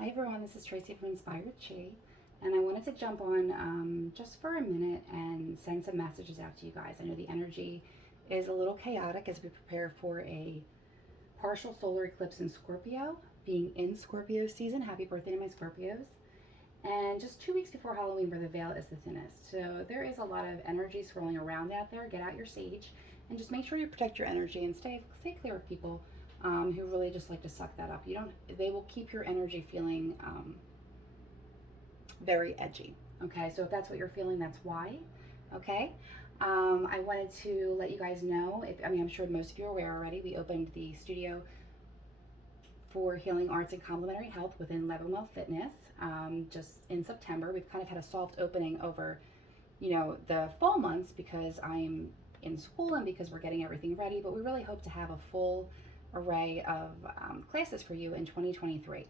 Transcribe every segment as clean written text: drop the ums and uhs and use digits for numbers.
Hi everyone, this is Tracy from Inspired Chi, and I wanted to jump on just for a minute and send some messages out to you guys. I know the energy is a little chaotic as we prepare for a partial solar eclipse in Scorpio, being in Scorpio season. Happy birthday to my Scorpios. And just 2 weeks before Halloween, where the veil is the thinnest. So there is a lot of energy swirling around out there. Get out your sage and just make sure you protect your energy and stay clear of people who really just like to suck that up. You don't. They will keep your energy feeling very edgy. Okay, so if that's what you're feeling, that's why. Okay. I wanted to let you guys know. I'm sure most of you are aware already. We opened the studio for healing arts and complementary health within Leavenwell Fitness just in September. We've kind of had a soft opening over, the fall months because I'm in school and because we're getting everything ready. But we really hope to have a full array of classes for you in 2023.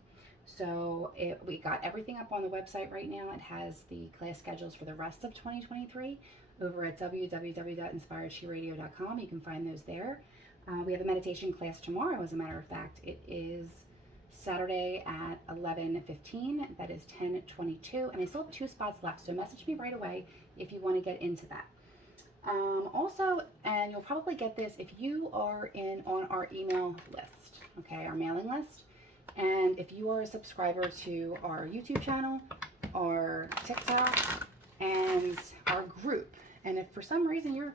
So we got everything up on the website right now. It has the class schedules for the rest of 2023 over at www.inspiredchiradio.com. You can find those there. We have a meditation class tomorrow, as a matter of fact. It is Saturday at 11:15. That is 10:22. And I still have 2 spots left. So message me right away if you want to get into that. Also, and you'll probably get this if you are on our email list, okay, our mailing list. And if you are a subscriber to our YouTube channel, our TikTok, and our group, and if for some reason you're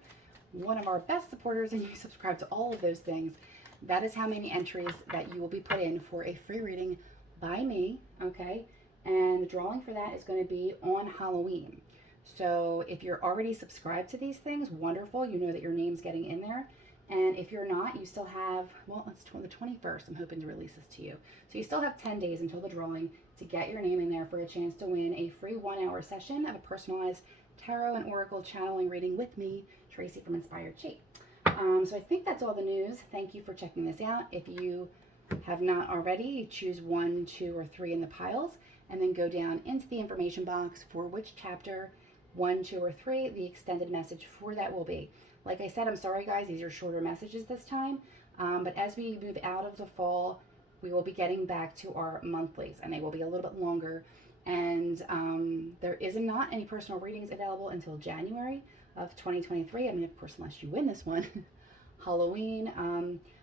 one of our best supporters and you subscribe to all of those things, that is how many entries that you will be put in for a free reading by me, okay? And the drawing for that is going to be on Halloween. So if you're already subscribed to these things, wonderful. You know that your name's getting in there. And if you're not, you still have, it's the 21st. I'm hoping to release this to you. So you still have 10 days until the drawing to get your name in there for a chance to win a free 1-hour session of a personalized tarot and oracle channeling reading with me, Tracy from Inspired Chi. So I think that's all the news. Thank you for checking this out. If you have not already, choose 1, 2, or 3 in the piles, and then go down into the information box for which chapter, 1, 2, or 3, the extended message for that will be. Like I said, I'm sorry guys, these are shorter messages this time, but as we move out of the fall, we will be getting back to our monthlies, and they will be a little bit longer. And there is not any personal readings available until January of 2023. Of course, unless you win this one, Halloween.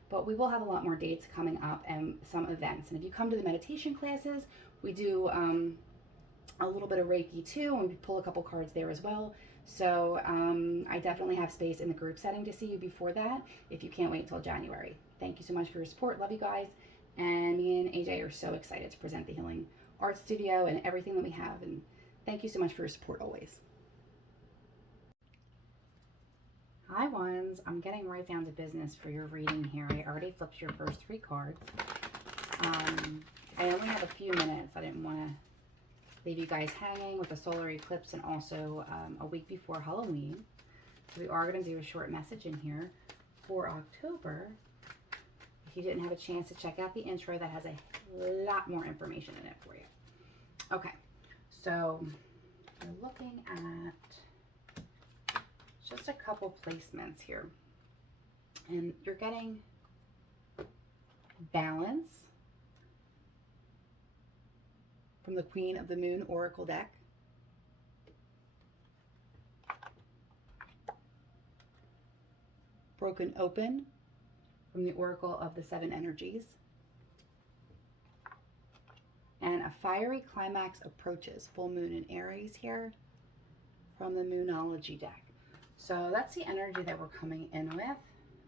But we will have a lot more dates coming up and some events. And if you come to the meditation classes, we do a little bit of Reiki too, and we pull a couple cards there as well. So I definitely have space in the group setting to see you before that if you can't wait until January. Thank you so much for your support. Love you guys. And me and AJ are so excited to present the Healing Art Studio and everything that we have. And thank you so much for your support always. Hi ones, I'm getting right down to business for your reading here. I already flipped your first 3 cards. I only have a few minutes. I didn't want to leave you guys hanging with the solar eclipse and also a week before Halloween. So we are going to do a short message in here for October. If you didn't have a chance to check out the intro, that has a lot more information in it for you. Okay, so we're looking at just a couple placements here. And you're getting balance from the Queen of the Moon Oracle deck. Broken Open from the Oracle of the 7 Energies. And a Fiery Climax Approaches, full moon in Aries here from the Moonology deck. So that's the energy that we're coming in with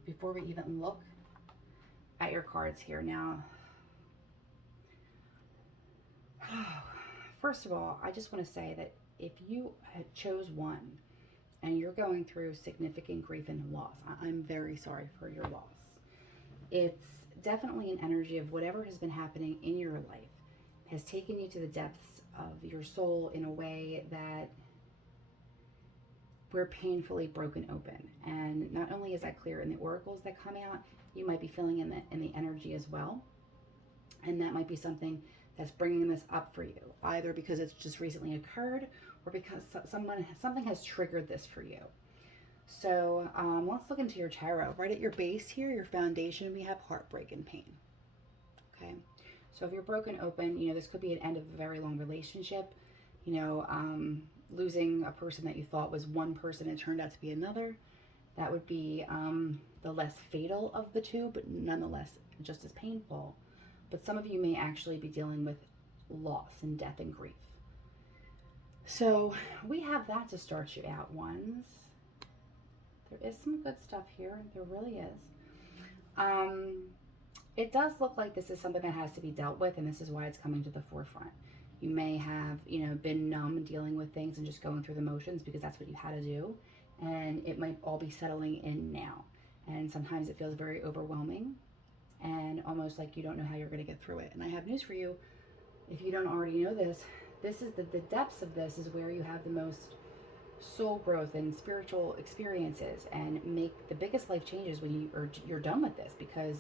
before we even look at your cards here now. First of all, I just want to say that if you chose one and you're going through significant grief and loss, I'm very sorry for your loss. It's definitely an energy of whatever has been happening in your life has taken you to the depths of your soul in a way that we're painfully broken open. And not only is that clear in the oracles that come out, you might be feeling in the energy as well. And that might be something that's bringing this up for you, either because it's just recently occurred or because something has triggered this for you. So let's look into your tarot. Right at your base here, your foundation, we have heartbreak and pain. Okay, So if you're broken open, this could be an end of a very long relationship, losing a person that you thought was one person and turned out to be another. That would be the less fatal of the two, but nonetheless just as painful. But some of you may actually be dealing with loss and death and grief. So we have that to start you out, ones. There is some good stuff here. There really is. It does look like this is something that has to be dealt with, and this is why it's coming to the forefront. You may have, been numb dealing with things and just going through the motions because that's what you had to do. And it might all be settling in now. And sometimes it feels very overwhelming and almost like you don't know how you're going to get through it. And I have news for you. If you don't already know this, this is the depths of this is where you have the most soul growth and spiritual experiences and make the biggest life changes when you're done with this, because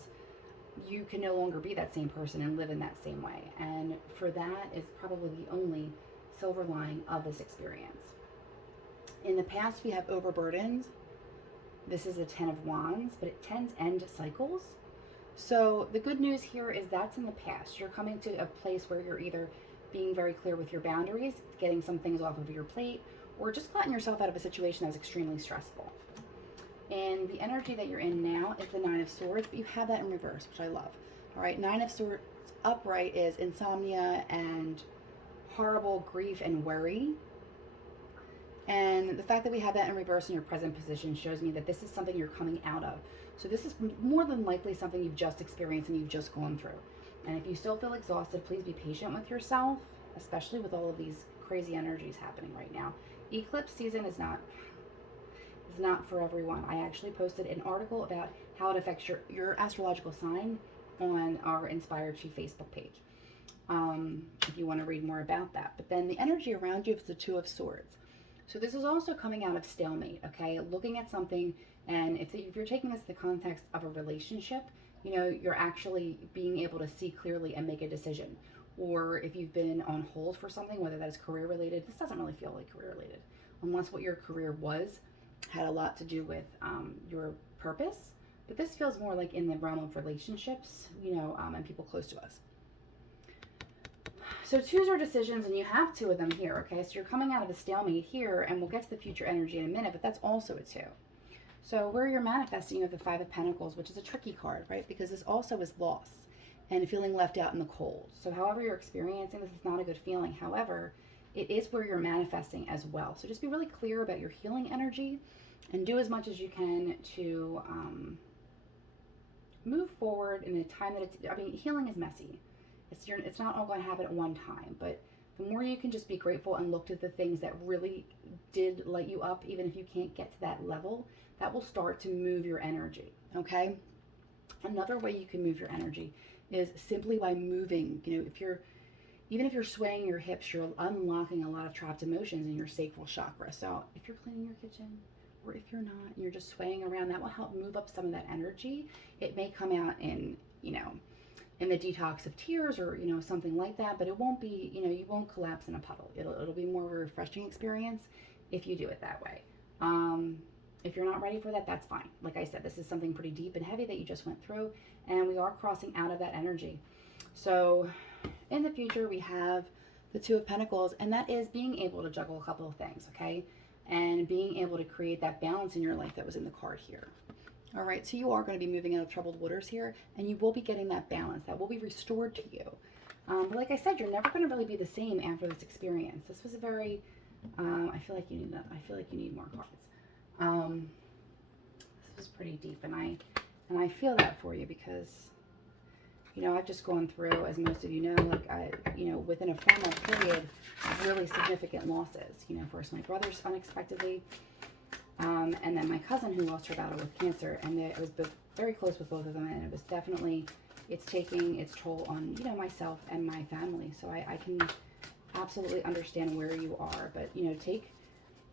you can no longer be that same person and live in that same way. And for that is probably the only silver lining of this experience. In the past, we have overburdened. This is a 10 of Wands, but it tends to end cycles. So the good news here is that's in the past. You're coming to a place where you're either being very clear with your boundaries, getting some things off of your plate, or just cutting yourself out of a situation that was extremely stressful. And the energy that you're in now is the 9 of Swords, but you have that in reverse, which I love. All right, 9 of Swords upright is insomnia and horrible grief and worry. And the fact that we have that in reverse in your present position shows me that this is something you're coming out of. So this is more than likely something you've just experienced and you've just gone through. And if you still feel exhausted, please be patient with yourself, especially with all of these crazy energies happening right now. Eclipse season is not for everyone. I actually posted an article about how it affects your astrological sign on our Inspired Chi Facebook page, if you want to read more about that. But then the energy around you is the 2 of Swords. So this is also coming out of stalemate, okay? Looking at something, and if you're taking this in the context of a relationship, you're actually being able to see clearly and make a decision. Or if you've been on hold for something, whether that is career related, this doesn't really feel like career related, unless what your career had a lot to do with your purpose. But this feels more like in the realm of relationships, and people close to us. So 2s are decisions, and you have 2 of them here, okay? So you're coming out of a stalemate here, and we'll get to the future energy in a minute, but that's also a 2. So where you're manifesting, you have the 5 of Pentacles, which is a tricky card, right? Because this also is loss and feeling left out in the cold. So however you're experiencing this, is not a good feeling. However, it is where you're manifesting as well. So just be really clear about your healing energy and do as much as you can to move forward in a time that healing is messy. It's not all going to happen at one time, but the more you can just be grateful and look to the things that really did light you up, even if you can't get to that level, that will start to move your energy, okay? Another way you can move your energy is simply by moving. Even if you're swaying your hips, you're unlocking a lot of trapped emotions in your sacral chakra. So if you're cleaning your kitchen, or if you're not, and you're just swaying around, that will help move up some of that energy. It may come out in the detox of tears or, something like that, but it won't be, you won't collapse in a puddle. It'll be more of a refreshing experience if you do it that way. If you're not ready for that, that's fine. Like I said, this is something pretty deep and heavy that you just went through, and we are crossing out of that energy. So in the future, we have the 2 of Pentacles, and that is being able to juggle a couple of things, okay? And being able to create that balance in your life that was in the card here. All right, so you are going to be moving out of troubled waters here, and you will be getting that balance. That will be restored to you. But like I said, you're never going to really be the same after this experience. This was a very, I feel like you need more cards. This was pretty deep, and I feel that for you because, I've just gone through, as most of you know, within a 4-month period, really significant losses. First my brother's unexpectedly, and then my cousin who lost her battle with cancer, and I was very close with both of them, and it was definitely, it's taking its toll on, myself and my family. So I can absolutely understand where you are, but, take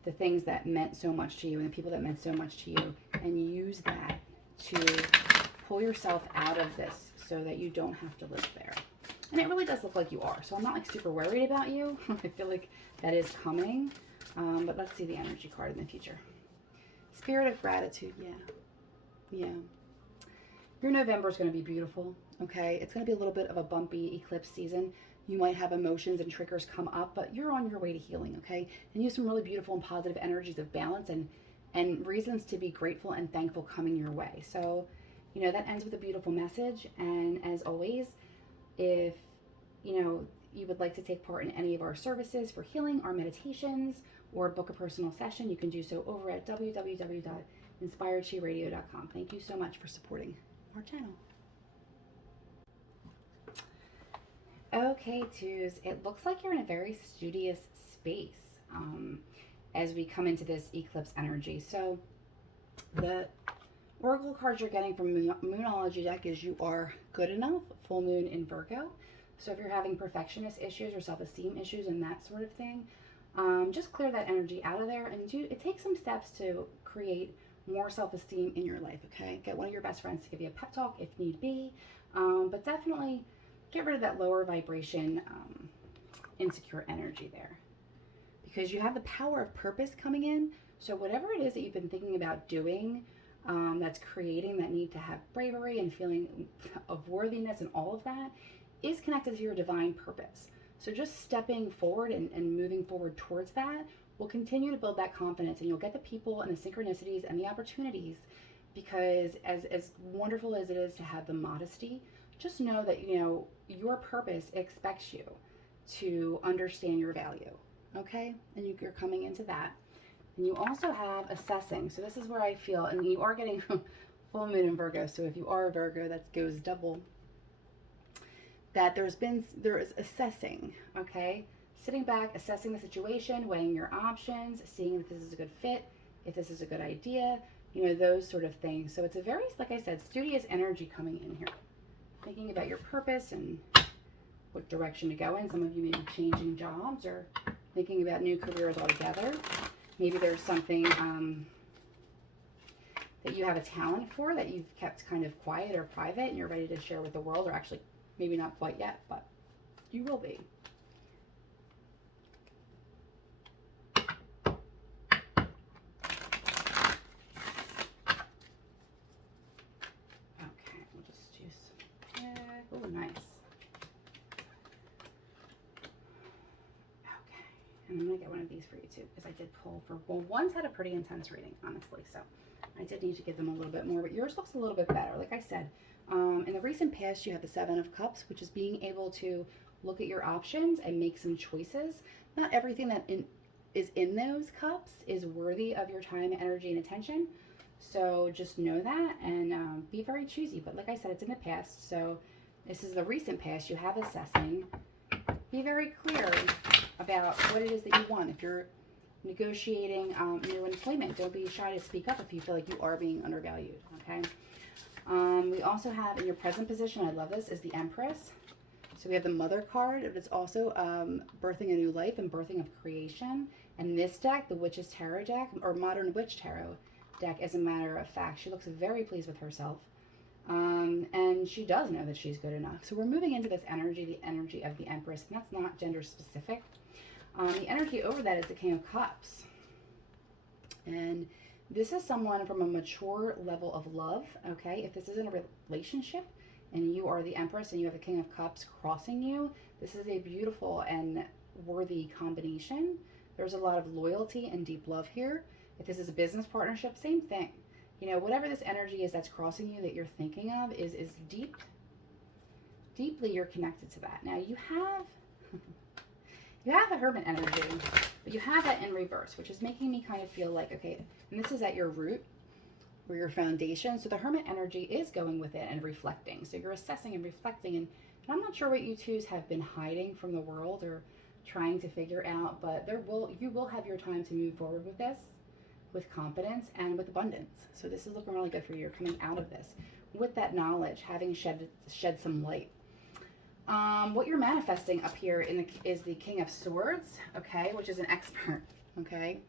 the things that meant so much to you and the people that meant so much to you and use that to pull yourself out of this so that you don't have to live there. And it really does look like you are. So I'm not super worried about you. I feel like that is coming. But let's see the energy card in the future. Spirit of gratitude. Yeah. Your November is going to be beautiful. Okay, it's going to be a little bit of a bumpy eclipse season. You might have emotions and triggers come up, but you're on your way to healing, okay? And you have some really beautiful and positive energies of balance and reasons to be grateful and thankful coming your way. So, that ends with a beautiful message. And as always, if you would like to take part in any of our services for healing, our meditations, or book a personal session, you can do so over at www.inspiredchiradio.com. Thank you so much for supporting our channel. Okay, twos, it looks like you're in a very studious space as we come into this eclipse energy. So the oracle cards you're getting from Moonology deck is you are good enough, full moon in Virgo. So if you're having perfectionist issues or self-esteem issues and that sort of thing, just clear that energy out of there and it takes some steps to create more self-esteem in your life, okay? Get one of your best friends to give you a pep talk if need be, but definitely get rid of that lower vibration, insecure energy there. Because you have the power of purpose coming in. So whatever it is that you've been thinking about doing, that's creating that need to have bravery and feeling of worthiness and all of that is connected to your divine purpose. So just stepping forward and moving forward towards that will continue to build that confidence, and you'll get the people and the synchronicities and the opportunities, because as wonderful as it is to have the modesty, just know that your purpose expects you to understand your value, okay? And you're coming into that. And you also have assessing. So this is where I feel, and you are getting full moon in Virgo, so if you are a Virgo, that goes double. That there is assessing, okay? Sitting back, assessing the situation, weighing your options, seeing if this is a good fit, if this is a good idea, those sort of things. So it's a very, like I said, studious energy coming in here. Thinking about your purpose and what direction to go in. Some of you may be changing jobs or thinking about new careers altogether. Maybe there's something that you have a talent for that you've kept kind of quiet or private and you're ready to share with the world, or actually maybe not quite yet, but you will be. Okay, we'll just do some. Oh, nice. Okay, and I'm gonna get one of these for you too, because I did pull for, well, one's had a pretty intense reading, honestly, so I did need to give them a little bit more, but yours looks a little bit better. Like I said, in the recent past, you have the Seven of Cups, which is being able to look at your options and make some choices. Not everything that is in those cups is worthy of your time, energy, and attention. So just know that and be very choosy. But like I said, it's in the past. So this is the recent past. You have assessing. Be very clear about what it is that you want. If you're negotiating new employment, don't be shy to speak up if you feel like you are being undervalued, okay? We also have in your present position, I love this, is the Empress. So we have the Mother card. It's also birthing a new life and birthing of creation. And this deck, the Witch's Tarot deck, or Modern Witch Tarot deck, as a matter of fact, she looks very pleased with herself. And she does know that she's good enough. So we're moving into this energy, the energy of the Empress, and that's not gender specific. The energy over that is the King of Cups. And this is someone from a mature level of love, okay? If this isn't a relationship and you are the Empress and you have the King of Cups crossing you, this is a beautiful and worthy combination. There's a lot of loyalty and deep love here. If this is a business partnership, same thing. Whatever this energy is that's crossing you that you're thinking of is deeply you're connected to that. Now you have the Hermit energy, but you have that in reverse, which is making me kind of feel like, okay, and this is at your root or your foundation. So the Hermit energy is going with it and reflecting. So you're assessing and reflecting, and I'm not sure what you twos have been hiding from the world or trying to figure out, but you will have your time to move forward with this with confidence and with abundance. So this is looking really good for you. You're coming out of this with that knowledge, having shed some light. What you're manifesting up here is the King of Swords, okay, which is an expert, okay?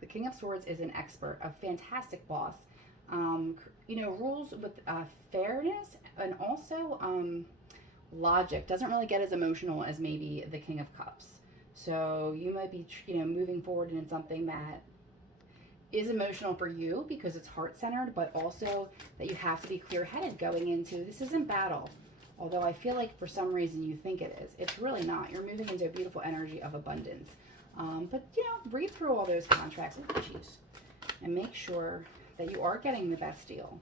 The King of Swords is an expert, a fantastic boss. Rules with fairness and also logic. Doesn't really get as emotional as maybe the King of Cups. So you might be, moving forward in something that is emotional for you because it's heart-centered, but also that you have to be clear-headed going into this isn't battle. Although I feel like for some reason you think it is. It's really not. You're moving into a beautiful energy of abundance. But, you know, read through all those contracts and make sure that you are getting the best deal,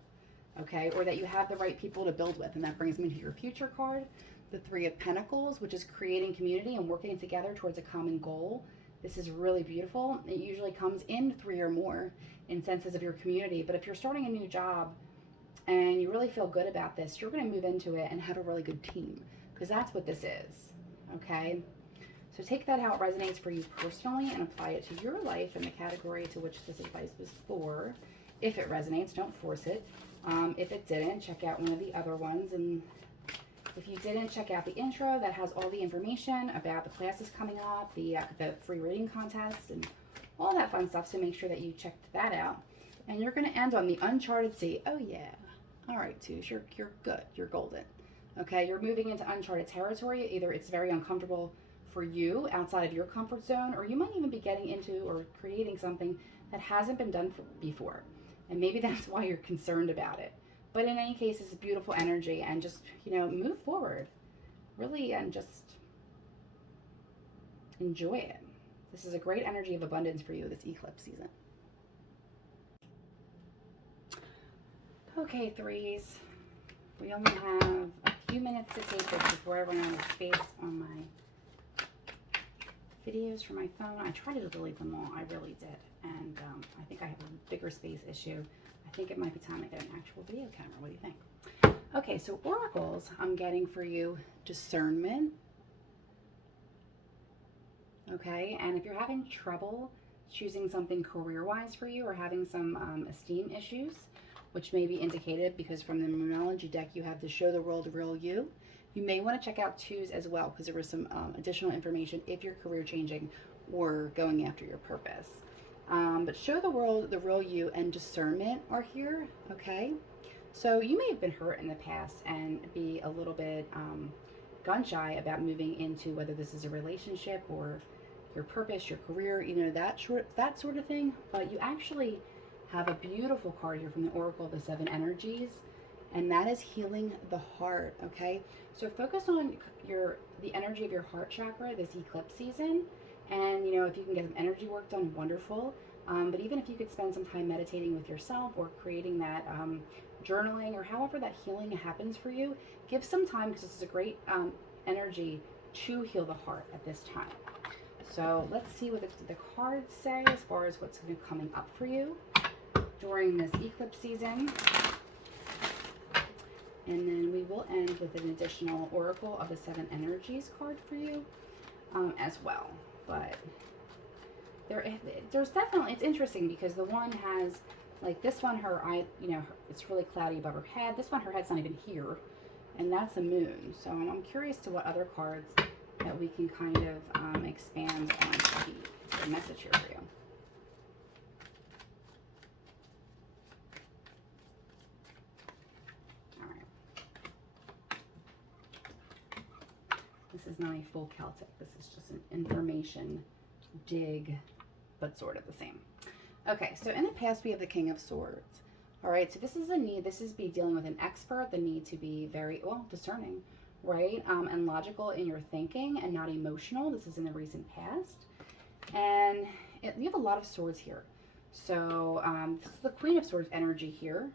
okay? Or that you have the right people to build with. And that brings me to your future card, the Three of Pentacles, which is creating community and working together towards a common goal. This is really beautiful. It usually comes in 3 or more in senses of your community. But if you're starting a new job and you really feel good about this, you're going to move into it and have a really good team, because that's what this is, okay? So take that how it resonates for you personally and apply it to your life in the category to which this advice was for. If it resonates, don't force it. If it didn't, check out one of the other ones. And if you didn't, check out the intro that has all the information about the classes coming up, the free reading contest, and all that fun stuff. So make sure that you checked that out. And you're going to end on the uncharted sea. Oh, yeah. All right, Toosh, you're good. You're golden. Okay, you're moving into uncharted territory. Either it's very uncomfortable for you outside of your comfort zone, or you might even be getting into or creating something that hasn't been done before. And maybe that's why you're concerned about it. But in any case, it's a beautiful energy, and just, you know, move forward, really, and just enjoy it. This is a great energy of abundance for you this eclipse season. Okay, threes, we only have a few minutes to take this before I run out of space on my videos from my phone. I tried to delete them all, I really did, and I think I have a bigger space issue. I think it might be time to get an actual video camera. What do you think? Okay, so oracles, I'm getting for you discernment. Okay, and if you're having trouble choosing something career-wise for you, or having some esteem issues, which may be indicated because from the Moonology deck you have to show the world the real you, you may want to check out twos as well, because there was some additional information if you're career changing or going after your purpose. But show the world the real you and discernment are here, okay? So you may have been hurt in the past and be a little bit gun shy about moving into whether this is a relationship or your purpose, your career, you know, that sort of thing. But you actually have a beautiful card here from the Oracle of the Seven Energies, and that is healing the heart, okay? So focus on the energy of your heart chakra this eclipse season. And, you know, if you can get some energy work done, wonderful. But even if you could spend some time meditating with yourself or creating that journaling, or however that healing happens for you, give some time, because this is a great energy to heal the heart at this time. So let's see what the cards say as far as what's coming up for you during this eclipse season. And then we will end with an additional Oracle of the Seven Energies card for you as well. But there's definitely, it's interesting because the one has, like this one, it's really cloudy above her head. This one, her head's not even here, and that's the moon. So I'm curious to what other cards that we can kind of expand on the message here for you. All right. This is not a full Celtic. This is just an information dig, but sort of the same. Okay, so in the past we have the King of Swords. All right, so this is a need. This is dealing with an expert, the need to be very, well, discerning, right? And logical in your thinking and not emotional. This is in the recent past. And you have a lot of swords here. So this is the Queen of Swords energy here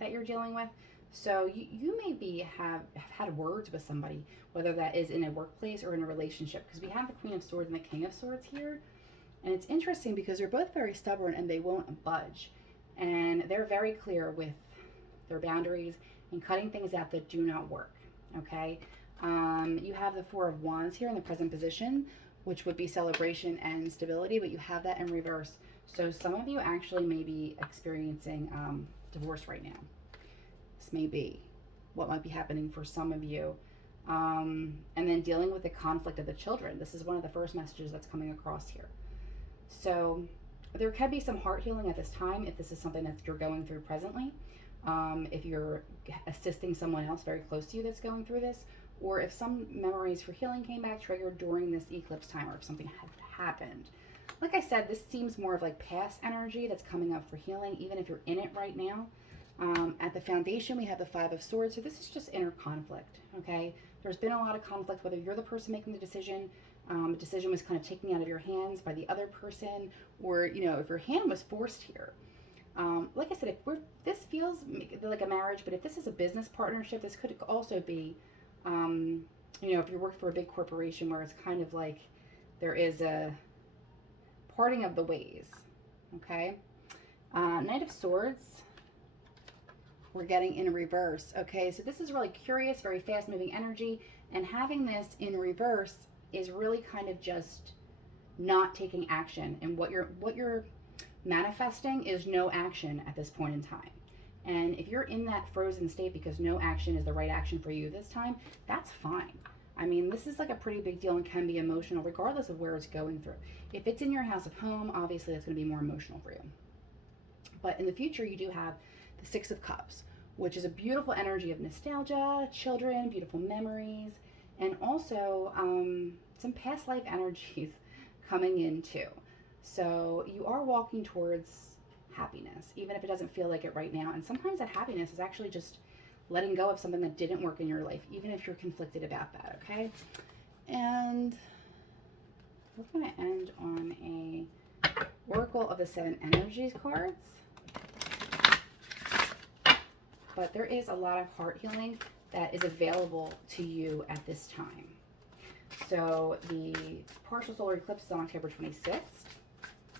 that you're dealing with. So you maybe have had words with somebody, whether that is in a workplace or in a relationship, because we have the Queen of Swords and the King of Swords here. And it's interesting because they're both very stubborn and they won't budge. And they're very clear with their boundaries and cutting things out that do not work, okay? You have the Four of Wands here in the present position, which would be celebration and stability, but you have that in reverse. So some of you actually may be experiencing divorce right now. This may be what might be happening for some of you. And then dealing with the conflict of the children. This is one of the first messages that's coming across here. So there can be some heart healing at this time if this is something that you're going through presently. If you're assisting someone else very close to you that's going through this, or if some memories for healing came back triggered during this eclipse time, or if something had happened. Like I said, this seems more of like past energy that's coming up for healing, even if you're in it right now. At the foundation, we have the Five of Swords. So this is just inner conflict, okay? There's been a lot of conflict, whether you're the person making the decision was kind of taken out of your hands by the other person, or, you know, if your hand was forced here. Like I said, this feels like a marriage, but if this is a business partnership, this could also be, you know, if you work for a big corporation where it's kind of like there is a parting of the ways, okay? Knight of Swords, we're getting in reverse, okay? So this is really curious, very fast-moving energy, and having this in reverse is really kind of just not taking action, and what you're manifesting is no action at this point in time. And if you're in that frozen state because no action is the right action for you this time, that's fine. I mean, this is like a pretty big deal and can be emotional regardless of where it's going through. If it's in your house of home, obviously that's going to be more emotional for you. But in the future, you do have the Six of Cups, which is a beautiful energy of nostalgia, children, beautiful memories, and also some past life energies coming in too. So you are walking towards happiness, even if it doesn't feel like it right now. And sometimes that happiness is actually just letting go of something that didn't work in your life, even if you're conflicted about that, okay? And we're going to end on a Oracle of the Seven Energies cards. But there is a lot of heart healing that is available to you at this time. So the partial solar eclipse is on October 26th,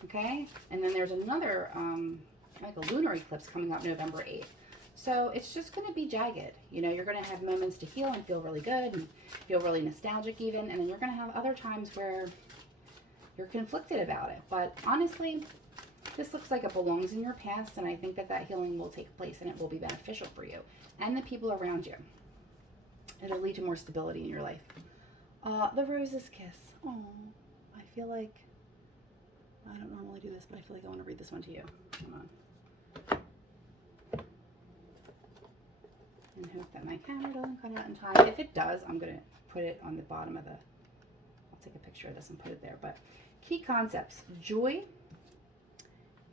okay? And then there's another, like a lunar eclipse coming up November 8th. So it's just going to be jagged. You know, you're going to have moments to heal and feel really good and feel really nostalgic even. And then you're going to have other times where you're conflicted about it. But honestly, this looks like it belongs in your past, and I think that that healing will take place and it will be beneficial for you and the people around you. It'll lead to more stability in your life. The Rose's Kiss. Oh, I feel like, I don't normally do this, but I feel like I want to read this one to you. Hold on. And hope that my camera doesn't cut out in time. If it does, I'm going to put it on the bottom of the, I'll take a picture of this and put it there. But key concepts: joy,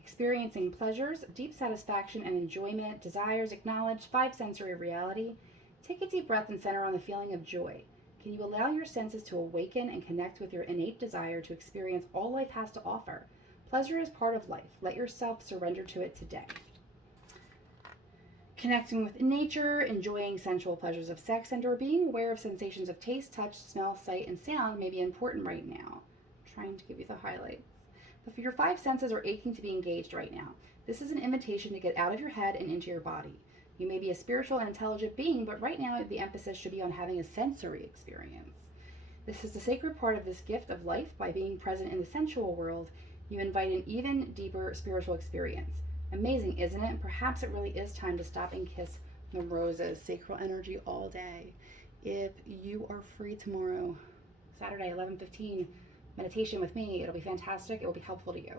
experiencing pleasures, deep satisfaction and enjoyment, desires acknowledged, five sensory reality. Take a deep breath and center on the feeling of joy. Can you allow your senses to awaken and connect with your innate desire to experience all life has to offer? Pleasure is part of life. Let yourself surrender to it today. Connecting with nature, enjoying sensual pleasures of sex, and or being aware of sensations of taste, touch, smell, sight, and sound may be important right now. I'm trying to give you the highlights. If your five senses are aching to be engaged right now, this is an invitation to get out of your head and into your body. You may be a spiritual and intelligent being, but right now the emphasis should be on having a sensory experience. This is the sacred part of this gift of life. By being present in the sensual world, you invite an even deeper spiritual experience. Amazing, isn't it? Perhaps it really is time to stop and kiss the roses. Sacral energy all day. If you are free tomorrow, Saturday, 11:15, meditation with me, it'll be fantastic. It will be helpful to you.